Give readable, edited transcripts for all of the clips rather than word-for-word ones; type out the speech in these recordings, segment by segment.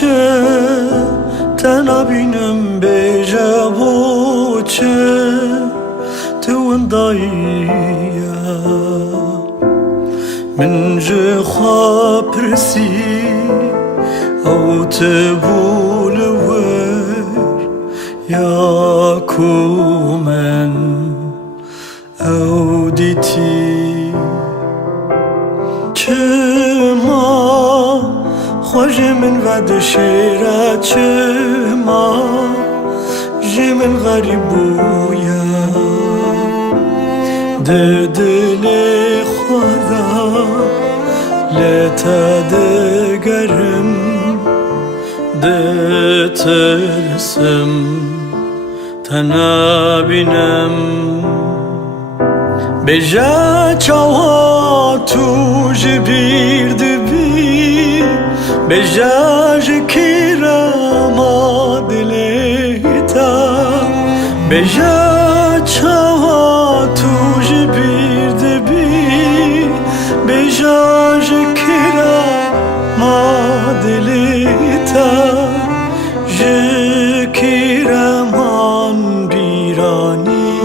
چه تنابینم بیجا بو چه تو انداییه من جه خواه پرسی او تبول ور یا کو من او دیتی چه ما خوش من ود شیره چه ما جه من غریب بویا ده دل خدا لتا دگرم ده ترسم تنها بینم بجا چاوا تو جبیر دبی بجا جکیرا ما دلیتا بجا چاوا تو جبیر دبی بجا جکیرا ما دلیتا جکیرا من بیرانی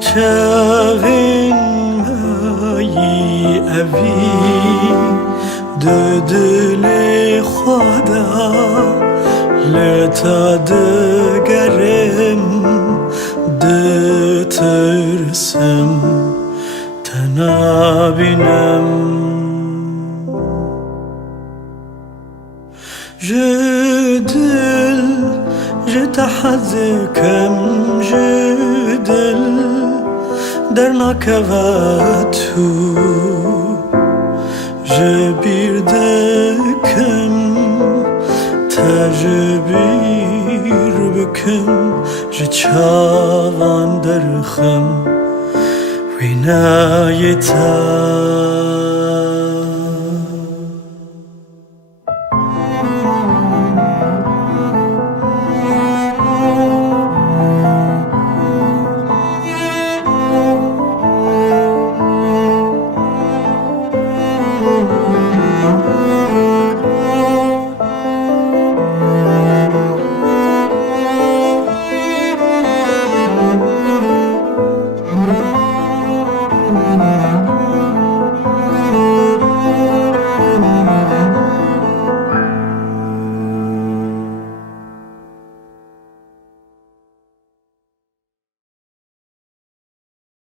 چاوین مایی اوی ده دل خدا لتا دگرم ده ترسم تنها بینم جدل جتحزكم جدل درنا كواتو جبير دكم تجبير بكم جتشاوان درخم وينايتا